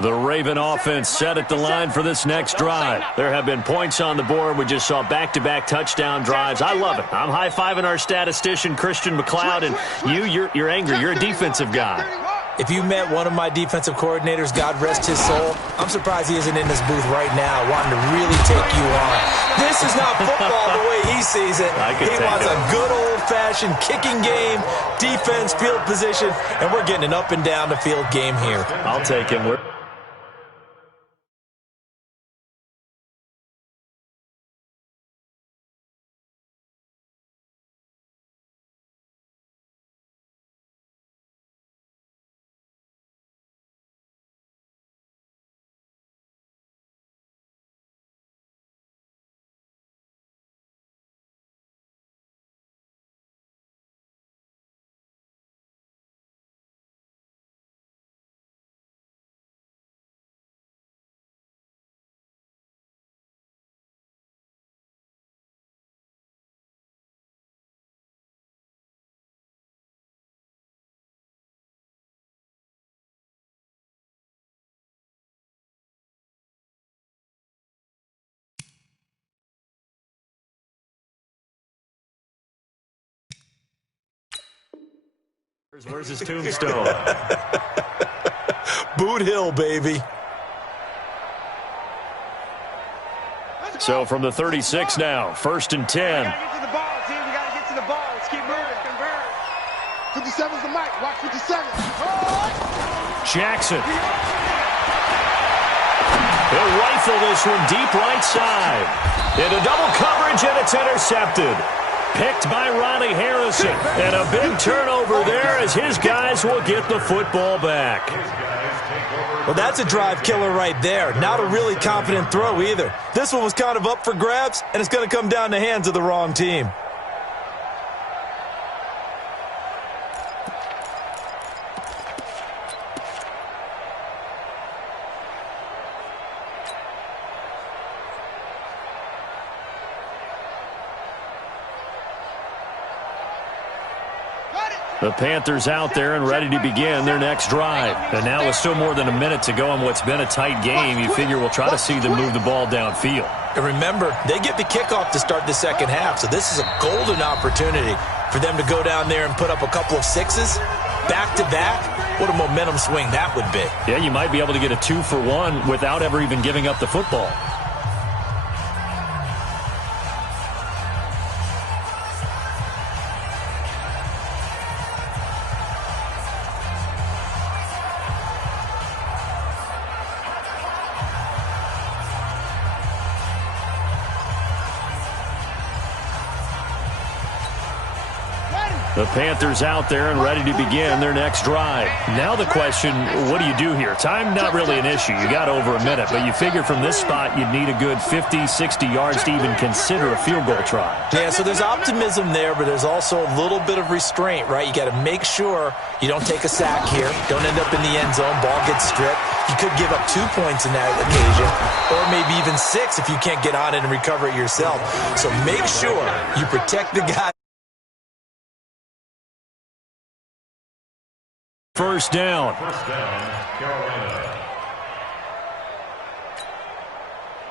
The Raven offense set at the line for this next drive. There have been points on the board. We just saw back-to-back touchdown drives. I love it. I'm high-fiving our statistician, Christian McLeod, and you're angry. You're a defensive guy. If you met one of my defensive coordinators, God rest his soul, I'm surprised he isn't in this booth right now wanting to really take you on. This is not football the way he sees it. He wants a good old-fashioned kicking game, defense, field position, and we're getting an up-and-down-the-field game here. I'll take him. Where's his tombstone? Boot Hill, baby. So from the 36 now, 1st and 10. We got to get to the ball, team. We got to get to the ball. Let's keep moving. Convert. 57's the mic. Watch 57. Jackson. He'll rifle this one deep right side. Into double coverage, and it's intercepted. Picked by Ronnie Harrison. And a big turnover there as his guys will get the football back. Well, that's a drive killer right there. Not a really confident throw either. This one was kind of up for grabs, and it's going to come down in the hands of the wrong team. The Panthers out there and ready to begin their next drive. And now with still more than a minute to go in what's been a tight game, you figure we'll try to see them move the ball downfield. And remember, they get the kickoff to start the second half, so this is a golden opportunity for them to go down there and put up a couple of sixes back-to-back. What a momentum swing that would be. Yeah, you might be able to get a 2-for-1 without ever even giving up the football. The Panthers out there and ready to begin their next drive. Now the question, what do you do here? Time not really an issue. You got over a minute, but you figure from this spot you'd need a good 50, 60 yards to even consider a field goal try. Yeah, so there's optimism there, but there's also a little bit of restraint, right? You got to make sure you don't take a sack here. Don't end up in the end zone. Ball gets stripped. You could give up 2 points in that occasion, or maybe even 6 if you can't get on it and recover it yourself. So make sure you protect the guy. First down. Carolina.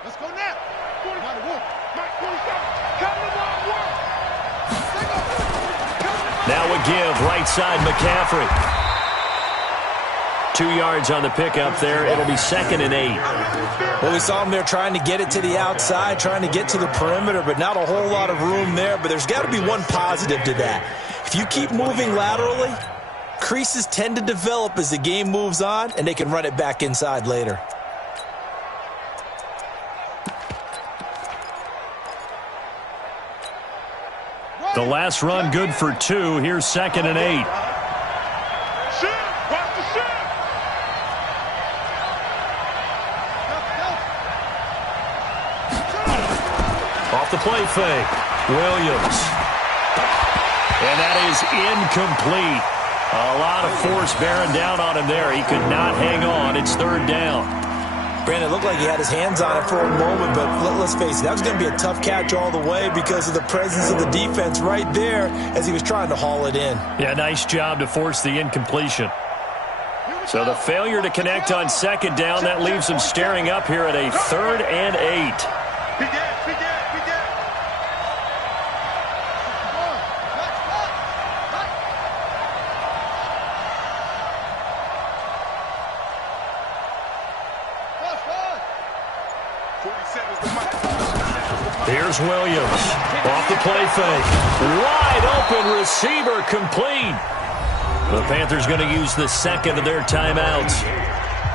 Let's go now. 41. Mike 47. Come to one. Now a give, right side McCaffrey. 2 yards on the pickup there. It'll be 2nd and 8. Well, we saw him there trying to get it to the outside, trying to get to the perimeter, but not a whole lot of room there. But there's got to be one positive to that. If you keep moving laterally, creases tend to develop as the game moves on, and they can run it back inside later. The last run good for 2. Here's 2nd and 8. Off the play fake. Williams. And that is incomplete. A lot of force bearing down on him there. He could not hang on. It's 3rd down. Brandon, it looked like he had his hands on it for a moment, but let's face it, that was going to be a tough catch all the way because of the presence of the defense right there as he was trying to haul it in. Yeah, nice job to force the incompletion. So the failure to connect on second down, that leaves them staring up here at a 3rd and 8. Here's Williams. Off the play fake. Wide open receiver complete. The Panthers going to use the second of their timeouts,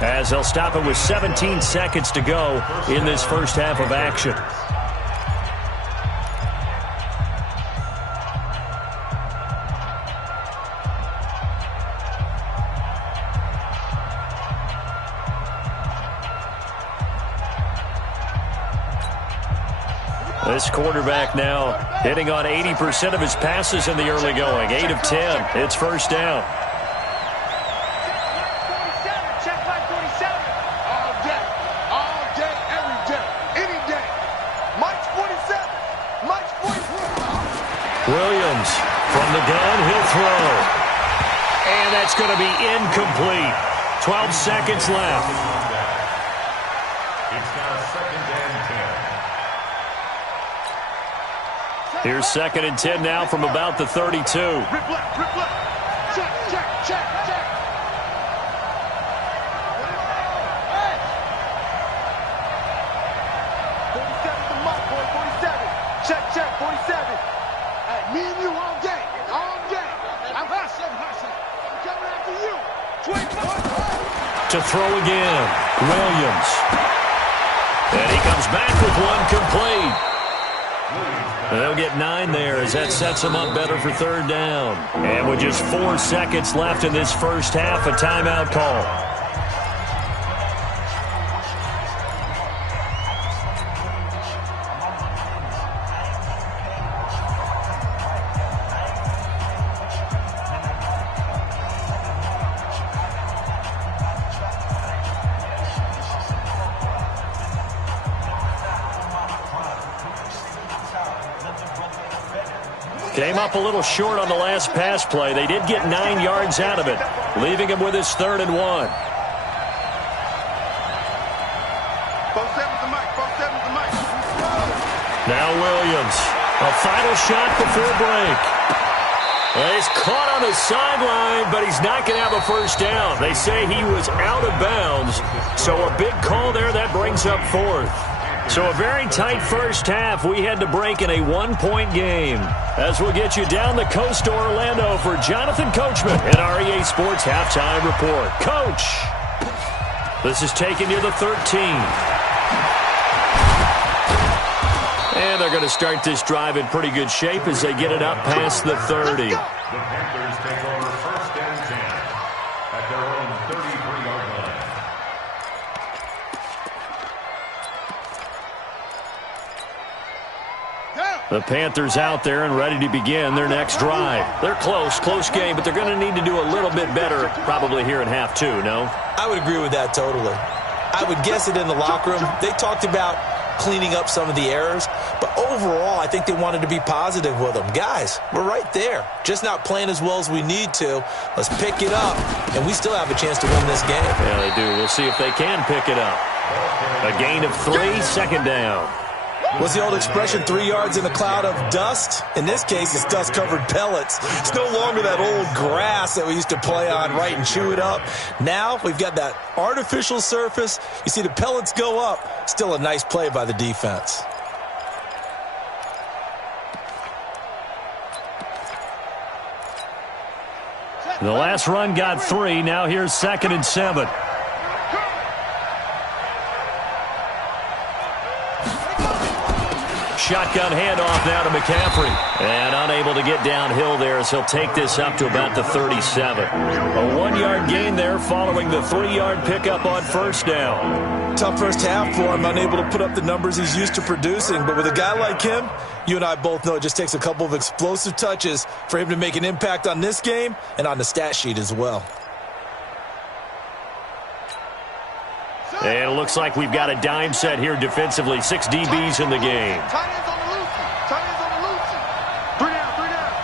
as they'll stop it with 17 seconds to go in this first half of action. This quarterback now hitting on 80% of his passes in the early going. 8 of 10. It's first down. Check by 47. All day, every day, any day. Mike's 47. Mike's 44. Williams from the gun, he'll throw. And that's going to be incomplete. 12 seconds left. It's now 2nd and 10. Here's 2nd and 10 now from about the 32. Rip left. Check. 47's the mark, boy. 47. Check. 47. Hey, me and you all day. I'm hustling. I'm coming after you. 24. To throw again, Williams. And he comes back with one complete. They'll get 9 there as that sets them up better for 3rd down. And with just 4 seconds left in this first half, a timeout call. Came up a little short on the last pass play. They did get 9 yards out of it, leaving him with his 3rd and 1. Now Williams. A final shot before break. Well, he's caught on the sideline, but he's not going to have a first down. They say he was out of bounds, so a big call there. That brings up 4th. So a very tight first half. We had to break in a 1-point game. As we'll get you down the coast to Orlando for Jonathan Coachman at our EA Sports Halftime Report. Coach, this is taking you to 13. And they're going to start this drive in pretty good shape as they get it up past the 30. The Panthers take over 1st and 10 at their own 33-yard line. The Panthers out there and ready to begin their next drive. They're close game, but they're going to need to do a little bit better probably here in half 2, no? I would agree with that totally. I would guess it in the locker room. They talked about cleaning up some of the errors, but overall, I think they wanted to be positive with them. Guys, we're right there. Just not playing as well as we need to. Let's pick it up, and we still have a chance to win this game. Yeah, they do. We'll see if they can pick it up. A gain of 3, 2nd down. What's the old expression, 3 yards in a cloud of dust? In this case, it's dust-covered pellets. It's no longer that old grass that we used to play on, right, and chew it up. Now we've got that artificial surface. You see the pellets go up. Still a nice play by the defense. The last run got 3. Now here's 2nd and 7. Shotgun handoff now to McCaffrey. And unable to get downhill there as he'll take this up to about the 37. A 1-yard gain there following the 3-yard pickup on first down. Tough first half for him, unable to put up the numbers he's used to producing. But with a guy like him, you and I both know it just takes a couple of explosive touches for him to make an impact on this game and on the stat sheet as well. And it looks like we've got a dime set here defensively. 6 DBs in the game. Tight ends on the loosey. Tight ends on the loosey. 3 down.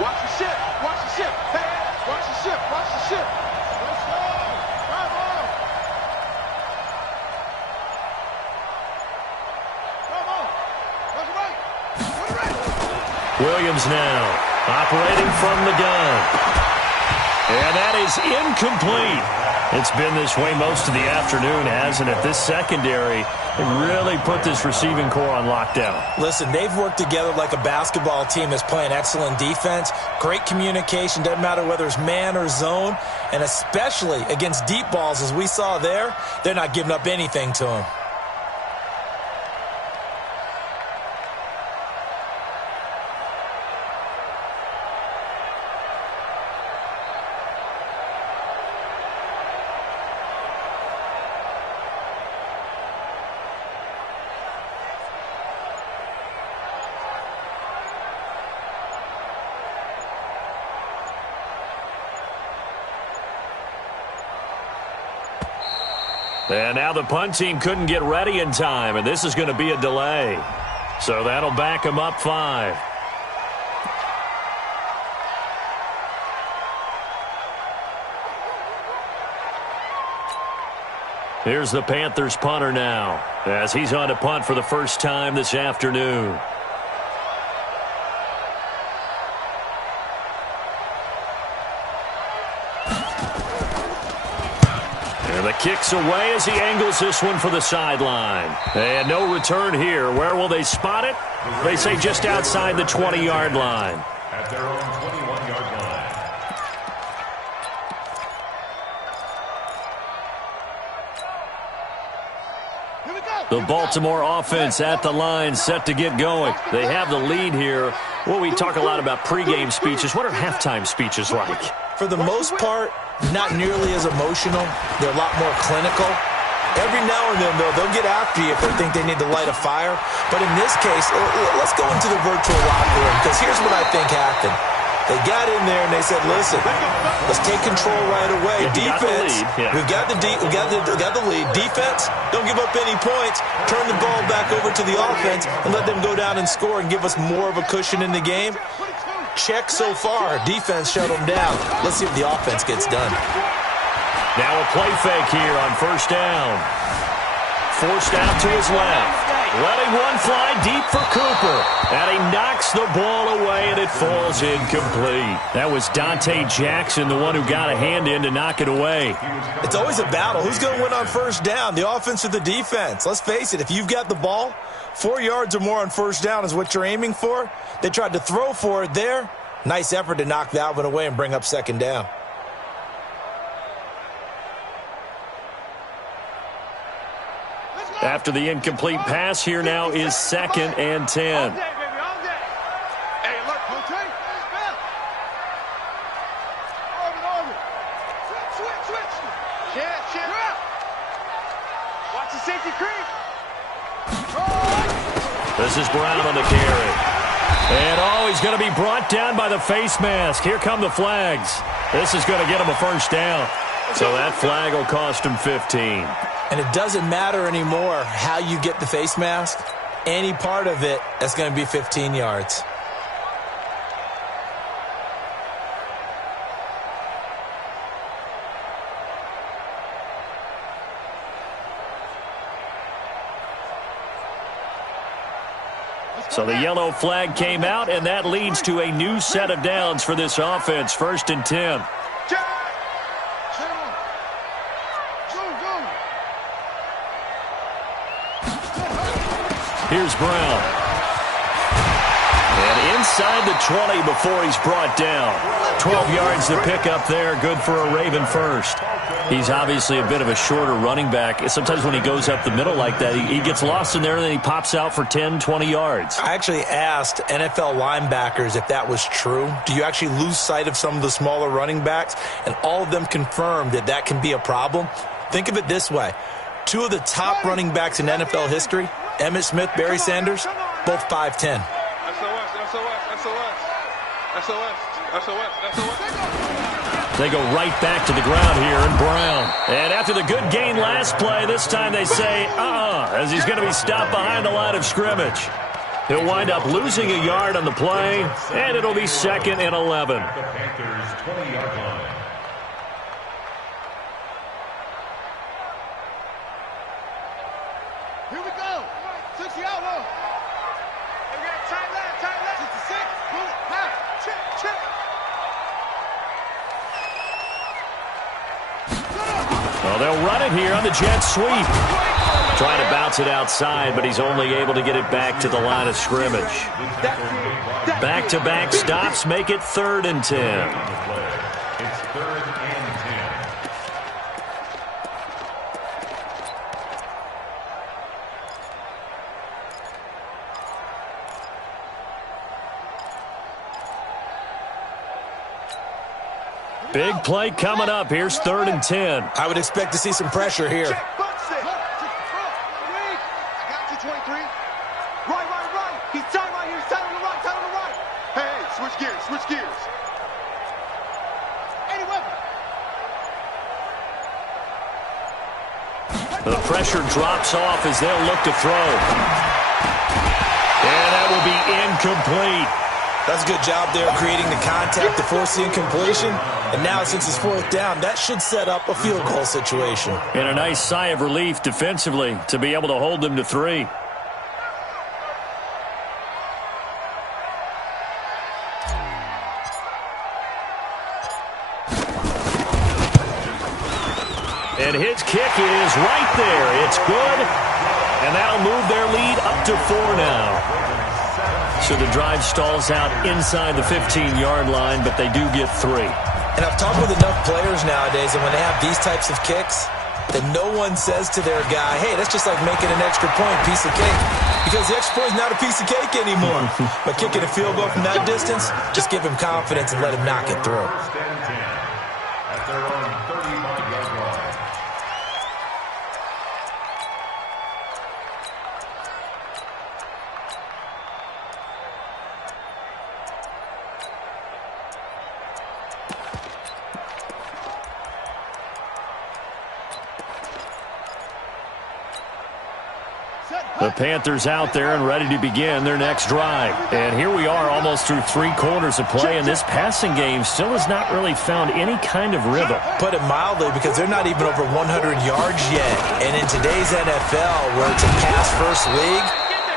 Watch the ship. Hey, watch the ship. Williams now operating from the gun. And that is incomplete. It's been this way most of the afternoon, hasn't it? This secondary really put this receiving core on lockdown. Listen, they've worked together like a basketball team that's playing excellent defense. Great communication, doesn't matter whether it's man or zone. And especially against deep balls, as we saw there, they're not giving up anything to them. And now the punt team couldn't get ready in time, and this is going to be a delay. So that'll back them up 5. Here's the Panthers punter now, as he's on to punt for the first time this afternoon. And the kick's away as he angles this one for the sideline. And no return here. Where will they spot it? They say just outside the 20-yard line. At their own 21-yard line. The Baltimore offense at the line, set to get going. They have the lead here. Well, we talk a lot about pregame speeches. What are halftime speeches like? For the most part, not nearly as emotional. They're a lot more clinical. Every now and then, though, they'll get after you if they think they need to light a fire. But in this case, let's go into the virtual locker room, because here's what I think happened. They got in there and they said, listen, let's take control right away. Defense, we've got the lead. Defense, don't give up any points. Turn the ball back over to the offense and let them go down and score and give us more of a cushion in the game. Check so far. Defense shut them down. Let's see if the offense gets done. Now a play fake here on first down. Forced out to his left. Letting one fly deep for Cooper. And he knocks the ball away, and it falls incomplete. That was Dante Jackson, the one who got a hand in to knock it away. It's always a battle. Who's going to win on first down, the offense or the defense? Let's face it, if you've got the ball, 4 yards or more on first down is what you're aiming for. They tried to throw for it there. Nice effort to knock that one away and bring up second down. After the incomplete pass, here now is 2nd and 10. This is Brown on the carry. And, he's going to be brought down by the face mask. Here come the flags. This is going to get him a first down. So that flag will cost him 15. And it doesn't matter anymore how you get the face mask. Any part of it, that's going to be 15 yards. So the yellow flag came out, and that leads to a new set of downs for this offense. 1st and 10. Here's Brown. And inside the 20 before he's brought down. 12 yards to pick up there. Good for a Raven first. He's obviously a bit of a shorter running back. Sometimes when he goes up the middle like that, he gets lost in there, and then he pops out for 10, 20 yards. I actually asked NFL linebackers if that was true. Do you actually lose sight of some of the smaller running backs? And all of them confirmed that that can be a problem. Think of it this way. 2 of the top running backs in NFL history, Emmitt Smith, Barry Sanders, both 5'10". They go right back to the ground here, and Brown. And after the good gain last play, this time they say, as he's going to be stopped behind the line of scrimmage. He'll wind up losing a yard on the play, and it'll be 2nd and 11. The Panthers' 20-yard line. Here we go. 60 out. Tight left. 66. Well, they'll run it here on the jet sweep. Trying to bounce it outside, but he's only able to get it back to the line of scrimmage. Back-to-back stops make it 3rd and 10. It's 3rd and 10. Big play coming up. Here's 3rd and 10. I would expect to see some pressure here. Switch gears. Any weapon. The pressure drops off as they'll look to throw. And that will be incomplete. That's a good job there creating the contact to force the incompletion. And now since it's 4th down, that should set up a field goal situation. And a nice sigh of relief defensively to be able to hold them to 3. And his kick is right there. It's good. And that'll move their lead up to 4 now. So the drive stalls out inside the 15-yard line, but they do get 3. And I've talked with enough players nowadays, and when they have these types of kicks, that no one says to their guy, hey, that's just like making an extra point, piece of cake. Because the extra point is not a piece of cake anymore. But kicking a field goal from that distance, just give him confidence and let him knock it through. At their own 35-yard line. The Panthers out there and ready to begin their next drive. And here we are almost through 3 quarters of play, and this passing game still has not really found any kind of rhythm. Put it mildly, because they're not even over 100 yards yet. And in today's NFL, where it's a pass-first league,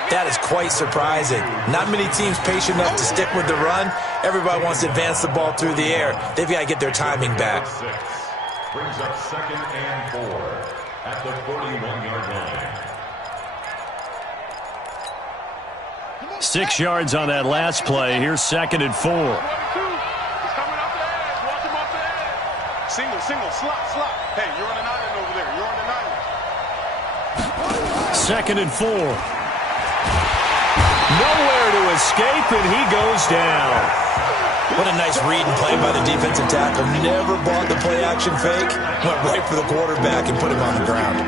that is quite surprising. Not many teams patient enough to stick with the run. Everybody wants to advance the ball through the air. They've got to get their timing back. Brings up 2nd and 4 at the 41-yard line. 6 yards on that last play. Here's 2nd and 4. Single, slot. Hey, you're on an island over there. You're on an island. 2nd and 4. Nowhere to escape, and he goes down. What a nice read and play by the defensive tackle. Never bought the play-action fake. Went right for the quarterback and put him on the ground.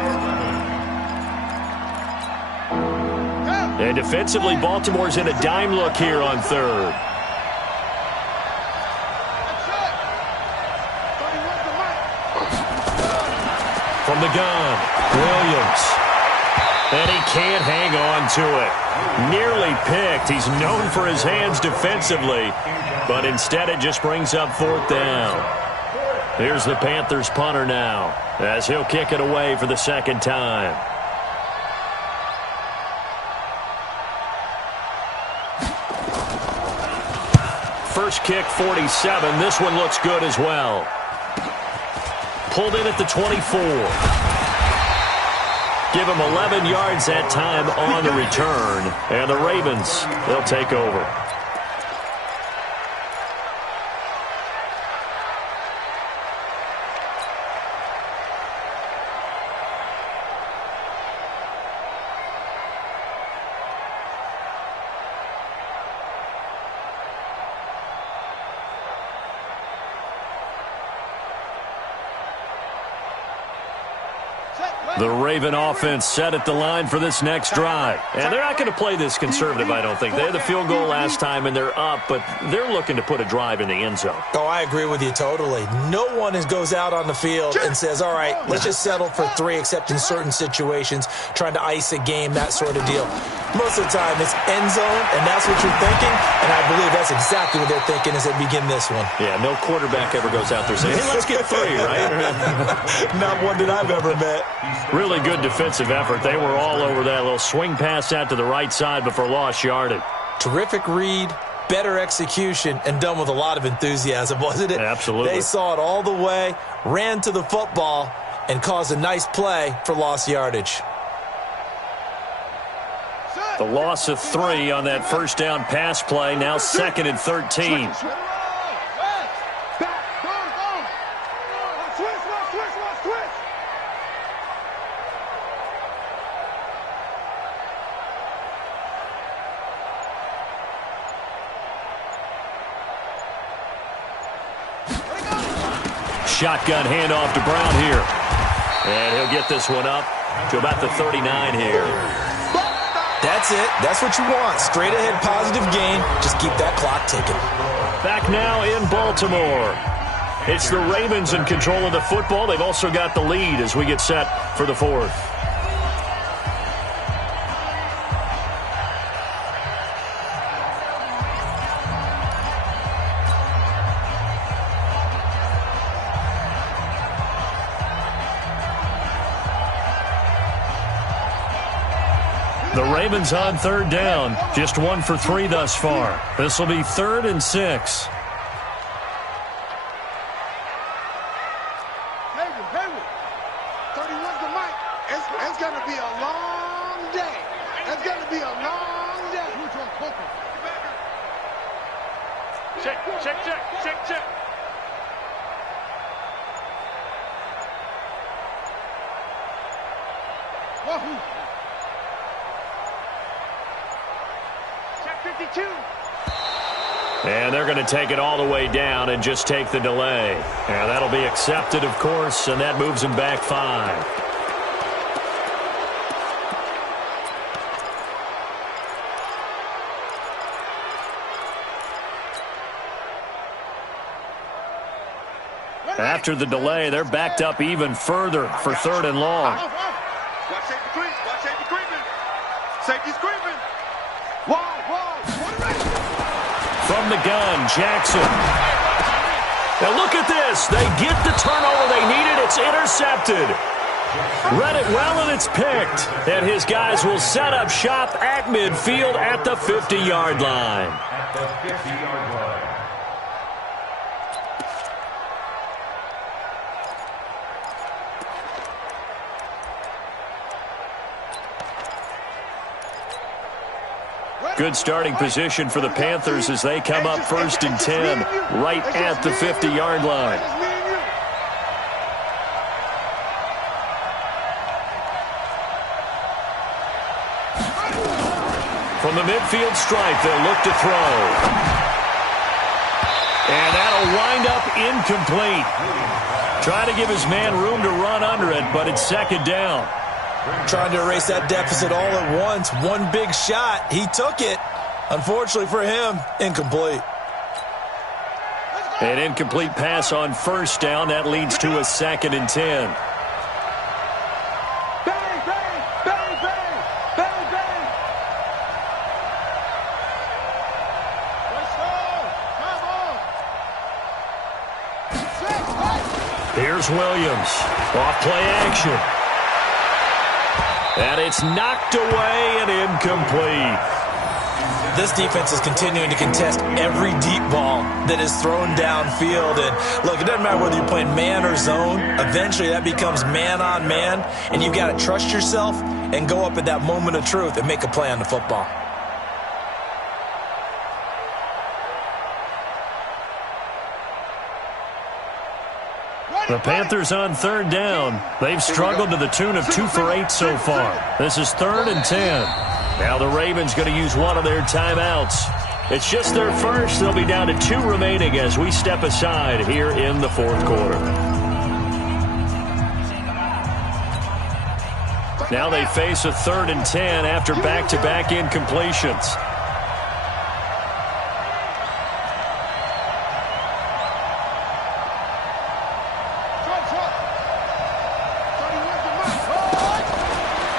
And defensively, Baltimore's in a dime look here on 3rd. From the gun, Williams. And he can't hang on to it. Nearly picked. He's known for his hands defensively, but instead it just brings up 4th down. Here's the Panthers punter now, as he'll kick it away for the 2nd time. First kick, 47. This one looks good as well. Pulled in at the 24. Give him 11 yards that time on the return. And the Ravens, they'll take over. The Raven offense set at the line for this next drive. And they're not going to play this conservative, I don't think. They had the field goal last time, and they're up, but they're looking to put a drive in the end zone. Oh, I agree with you totally. No one goes out on the field and says, all right, let's just settle for 3, except in certain situations, trying to ice a game, that sort of deal. Most of the time, it's end zone, and that's what you're thinking, and I believe that's exactly what they're thinking as they begin this one. Yeah, no quarterback ever goes out there saying, hey, let's get 3, right? Not one that I've ever met. Really good defensive effort. They were all over that little swing pass out to the right side before lost yardage. Terrific read, better execution, and done with a lot of enthusiasm, wasn't it? Absolutely. They saw it all the way, ran to the football, and cause a nice play for lost yardage. The loss of 3 on that first down pass play, now 2nd and 13. Shotgun handoff to Brown here. And he'll get this one up to about the 39 here. That's it. That's what you want. Straight ahead positive gain. Just keep that clock ticking. Back now in Baltimore. It's the Ravens in control of the football. They've also got the lead as we get set for the 4th. The Ravens on 3rd down. Just 1 for 3 thus far. This will be 3rd and 6. Hayward. 31's the mic. It's going to be a long day. It's going to be a long day. Check. Wahoo. 52. And they're going to take it all the way down and just take the delay. And that'll be accepted, of course, and that moves them back 5. After the delay, they're backed up even further for 3rd and long. Watch safety creeping. Safety's creeping. Wide. From the gun, Jackson. Now look at this. They get the turnover they needed. It's intercepted. Read it well, and it's picked. And his guys will set up shop at midfield at the 50-yard line. At the 50-yard line. Good starting position for the Panthers as they come up 1st and 10 right at the 50-yard line. From the midfield stripe, they'll look to throw. And that'll wind up incomplete. Trying to give his man room to run under it, but it's 2nd down. Trying to erase that deficit all at once. One big shot. He took it. Unfortunately for him, incomplete. An incomplete pass on 1st down. That leads to a 2nd and 10. Here's Williams. Off play action. And it's knocked away and incomplete. This defense is continuing to contest every deep ball that is thrown downfield. And look, it doesn't matter whether you're playing man or zone. Eventually that becomes man on man. And you've got to trust yourself and go up at that moment of truth and make a play on the football. The Panthers on 3rd down. They've struggled to the tune of 2 for 8 so far. This is 3rd and 10. Now the Ravens going to use one of their timeouts. It's just their first. They'll be down to 2 remaining as we step aside here in the 4th quarter. Now they face a 3rd and 10 after back-to-back incompletions.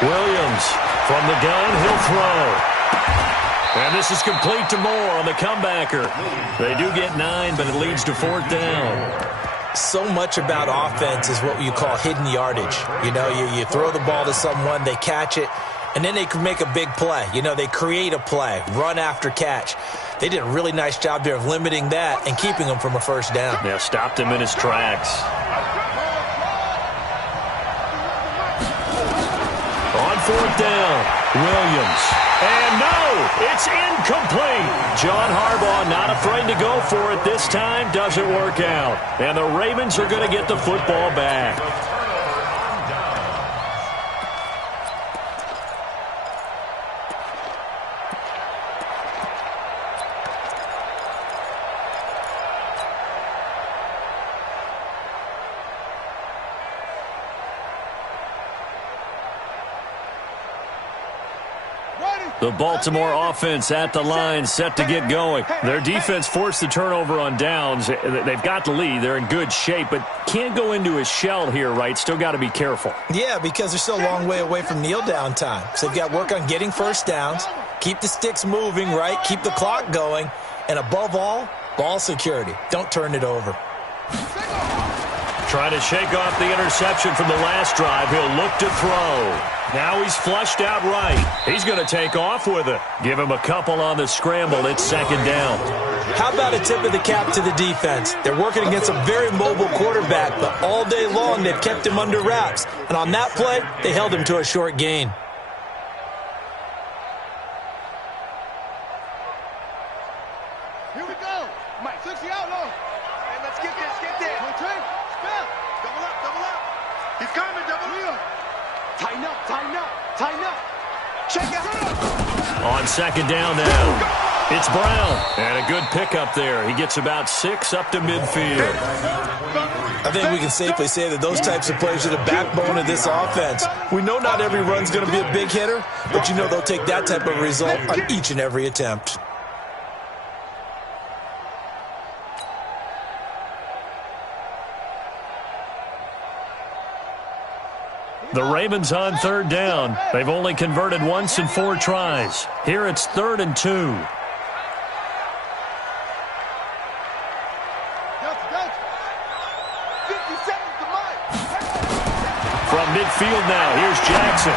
Williams from the gun, he'll throw. And this is complete to Moore on the comebacker. They do get 9, but it leads to 4th down. So much about offense is what you call hidden yardage. You know, you throw the ball to someone, they catch it, and then they can make a big play. You know, they create a play, run after catch. They did a really nice job there of limiting that and keeping him from a 1st down. Yeah, stopped him in his tracks. 4th down. Williams. And no, it's incomplete. John Harbaugh not afraid to go for it this time. Doesn't work out. And the Ravens are going to get the football back. The Baltimore offense at the line, set to get going. Their defense forced the turnover on downs. They've got the lead. They're in good shape, but can't go into a shell here, right? Still got to be careful. Yeah, because they're still a long way away from kneel down time. So they've got to work on getting first downs, keep the sticks moving, right? Keep the clock going. And above all, ball security. Don't turn it over. Trying to shake off the interception from the last drive. He'll look to throw. Now he's flushed out right. He's going to take off with it. Give him a couple on the scramble. It's 2nd down. How about a tip of the cap to the defense? They're working against a very mobile quarterback, but all day long they've kept him under wraps. And on that play, they held him to a short gain. Here we go. Mike, 60 out low. And let's get this. Spell. Double up. He's coming, double up. Tighten up. Check out. On 2nd down now. It's Brown. And a good pickup there. He gets about 6 up to midfield. I think we can safely say that those types of plays are the backbone of this offense. We know not every run's going to be a big hitter, but you know they'll take that type of result on each and every attempt. The Ravens on 3rd down. They've only converted once in 4 tries. Here it's 3rd and 2. From midfield now, here's Jackson.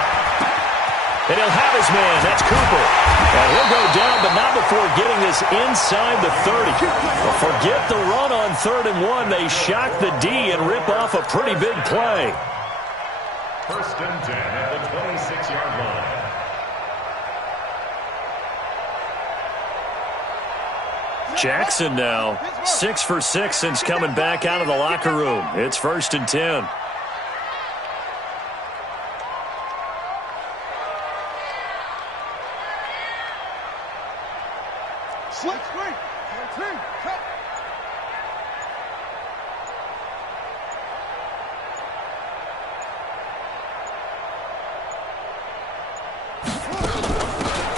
And he'll have his man. That's Cooper. And he'll go down, but not before getting this inside the 30. Well, forget the run on 3rd and 1. They shock the D and rip off a pretty big play. 1st and 10 at the 26-yard line. Jackson now 6 for 6 since coming back out of the locker room. It's 1st and 10.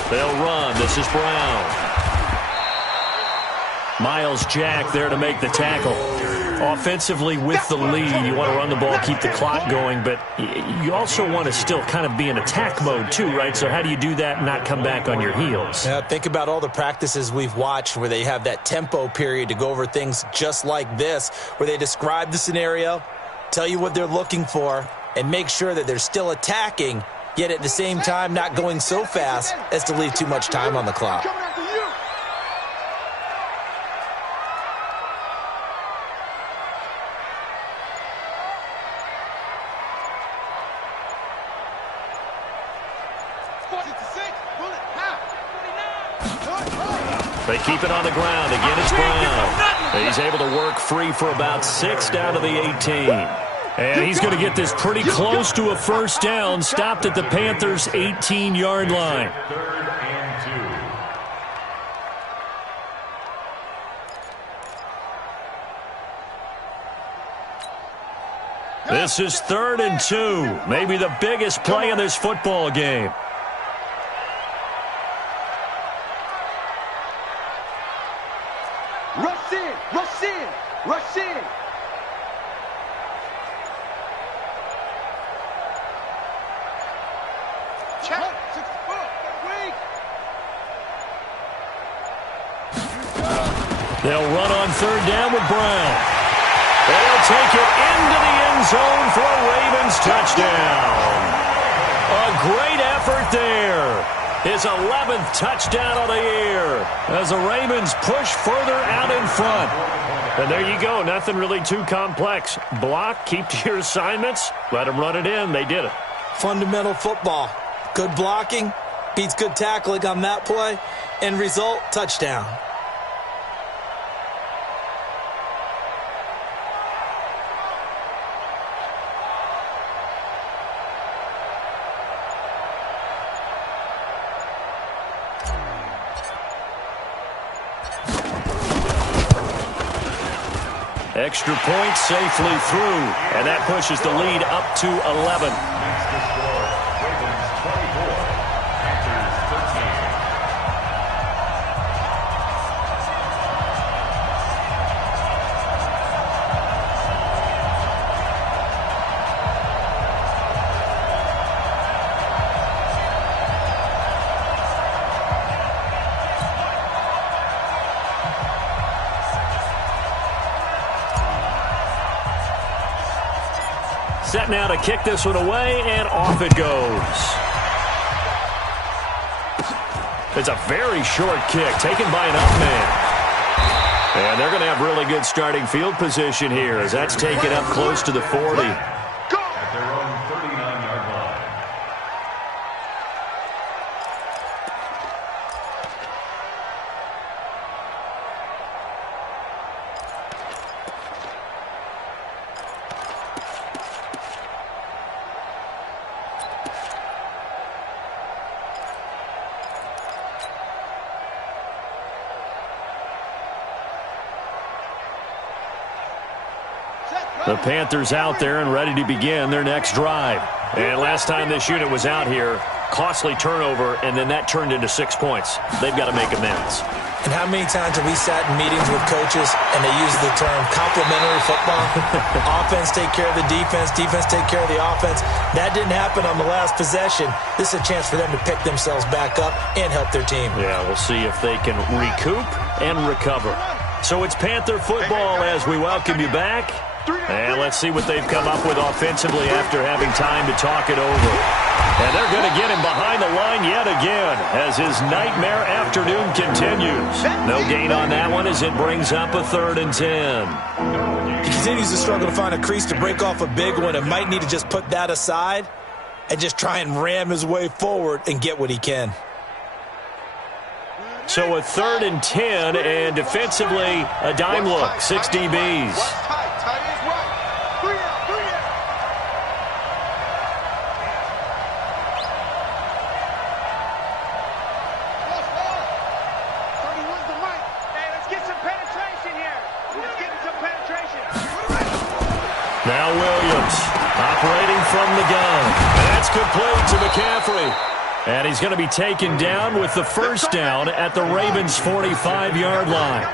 They'll run. This is Brown. Miles Jack there to make the tackle. Offensively with the lead, you want to run the ball, keep the clock going, but you also want to still kind of be in attack mode too, right? So how do you do that and not come back on your heels? Yeah, think about all the practices we've watched where they have that tempo period to go over things just like this, where they describe the scenario, tell you what they're looking for, and make sure that they're still attacking, yet at the same time not going so fast as to leave too much time on the clock. They keep it on the ground. Again, it's Brown. He's able to work free for about 6 down to the 18. And he's going to get this pretty close to a 1st down, stopped at the Panthers' 18-yard line. 3rd and 2. This is 3rd and 2, maybe the biggest play in this football game. Rush in. Check. 64. Weak. They'll run on 3rd down with Brown. They'll take it into the end zone for a Ravens touchdown. A great effort there. His 11th touchdown of the year as the Ravens push further out in front. And there you go. Nothing really too complex. Block, keep to your assignments, let them run it in. They did it. Fundamental football. Good blocking beats good tackling on that play. End result, touchdown. Extra point safely through, and that pushes the lead up to 11. Makes the score Ravens 24, Panthers 13. Set now to kick this one away, and off it goes. It's a very short kick taken by an up man. And they're going to have really good starting field position here as that's taken up close to the 40. At their own 39-yard line. The Panthers out there and ready to begin their next drive. And last time this unit was out here, costly turnover, and then that turned into 6 points. They've got to make amends. And how many times have we sat in meetings with coaches and they use the term complementary football? Offense take care of the defense, defense take care of the offense. That didn't happen on the last possession. This is a chance for them to pick themselves back up and help their team. Yeah, we'll see if they can recoup and recover. So it's Panther football as we welcome you back. And let's see what they've come up with offensively after having time to talk it over. And they're going to get him behind the line yet again as his nightmare afternoon continues. No gain on that one as it brings up a 3rd and 10. He continues to struggle to find a crease to break off a big one and might need to just put that aside and just try and ram his way forward and get what he can. So a 3rd and 10, and defensively a dime look, 6 DBs. Now Williams operating from the gun. That's complete to McCaffrey. And he's going to be taken down with the first down at the Ravens' 45-yard line.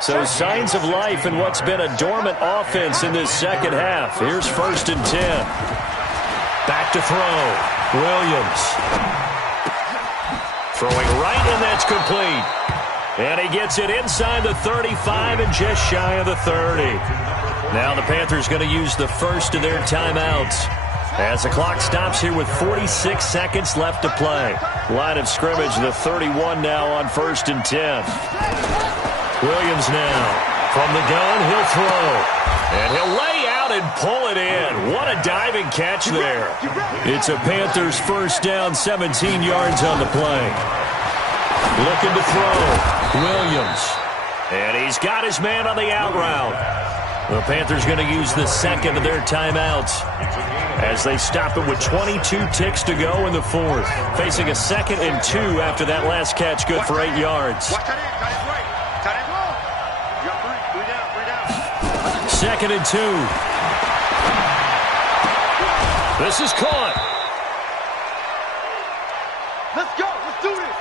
So signs of life in what's been a dormant offense in this second half. Here's 1st and 10. Back to throw. Williams. Throwing right, and that's complete. And he gets it inside the 35 and just shy of the 30. Now the Panthers going to use the first of their timeouts as the clock stops here with 46 seconds left to play. Line of scrimmage, the 31 now on 1st and 10. Williams now from the gun. He'll throw. And he'll lay out and pull it in. What a diving catch there. It's a Panthers first down, 17 yards on the play. Looking to throw. Williams. And he's got his man on the out route. The Panthers going to use the second of their timeouts as they stop it with 22 ticks to go in the 4th. Facing a 2nd and 2 after that last catch, good for 8 yards. 2nd and 2. This is caught. Let's go. Let's do this.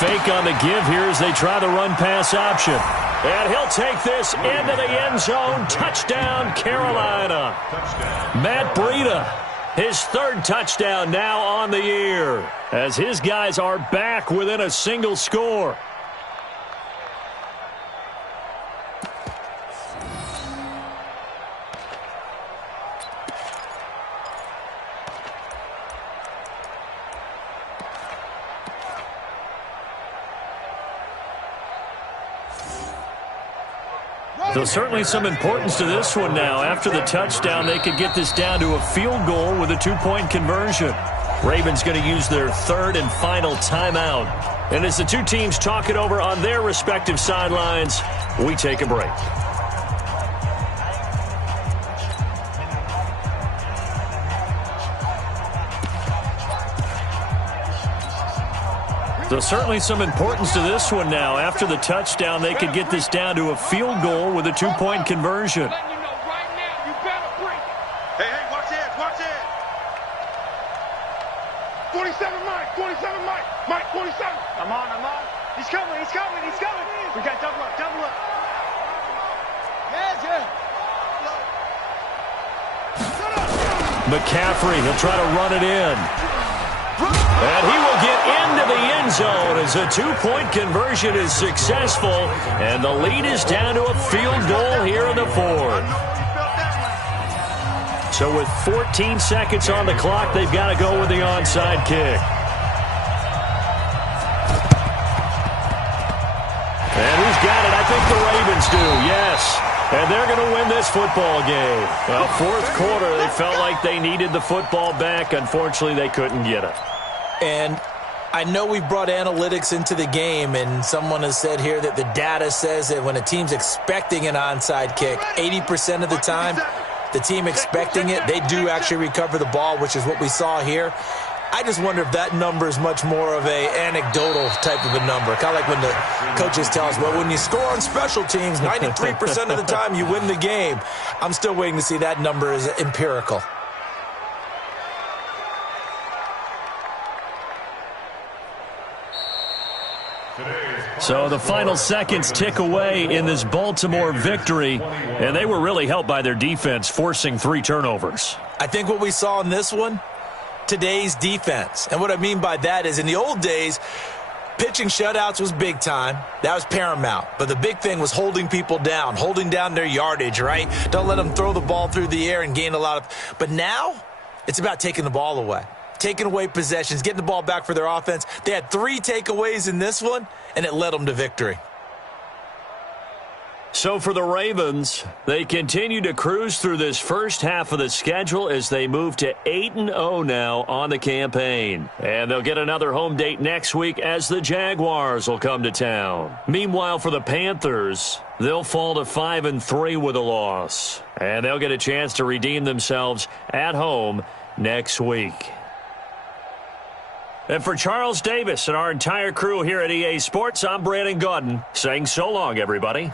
fake on the give here as they try the run-pass option. And he'll take this into the end zone. Touchdown, Carolina. Touchdown. Matt Breida, his third touchdown now on the year, as his guys are back within a single score. So certainly some importance to this one now. After the touchdown, they could get this down to a field goal with a two-point conversion. Ravens going to use their third and final timeout. And as the two teams talk it over on their respective sidelines, we take a break. So certainly some importance to this one now. After the touchdown, they could get this down to a field goal with a two-point conversion. Hey, watch it, watch it. 47 Mike, 47 Mike. Mike, 47. I'm on. He's coming. We got double up. Yeah. McCaffrey, he'll try to run it in. And he will get into the end zone as a two-point conversion is successful. And the lead is down to a field goal here in the fourth. So with 14 seconds on the clock, they've got to go with the onside kick. And who's got it? I think the Ravens do, yes. And they're going to win this football game. Well, fourth quarter, they felt like they needed the football back. Unfortunately, they couldn't get it. And I know we've brought analytics into the game, and someone has said here that the data says that when a team's expecting an onside kick, 80% of the time, the team expecting it, they do actually recover the ball, which is what we saw here. I just wonder if that number is much more of a anecdotal type of a number. Kind of like when the coaches tell us, well, when you score on special teams, 93% of the time you win the game. I'm still waiting to see that number is empirical. So the final seconds tick away in this Baltimore victory, and they were really helped by their defense, forcing 3 turnovers. I think what we saw in this one, today's defense. And what I mean by that is in the old days, pitching shutouts was big time. That was paramount. But the big thing was holding people down, holding down their yardage, right? Don't let them throw the ball through the air and gain a lot of. But now it's about taking the ball away, taking away possessions, getting the ball back for their offense. They had 3 takeaways in this one, and it led them to victory. So for the Ravens, they continue to cruise through this first half of the schedule as they move to 8-0 now on the campaign. And they'll get another home date next week as the Jaguars will come to town. Meanwhile, for the Panthers, they'll fall to 5-3 with a loss. And they'll get a chance to redeem themselves at home next week. And for Charles Davis and our entire crew here at EA Sports, I'm Brandon Gaudin saying so long, everybody.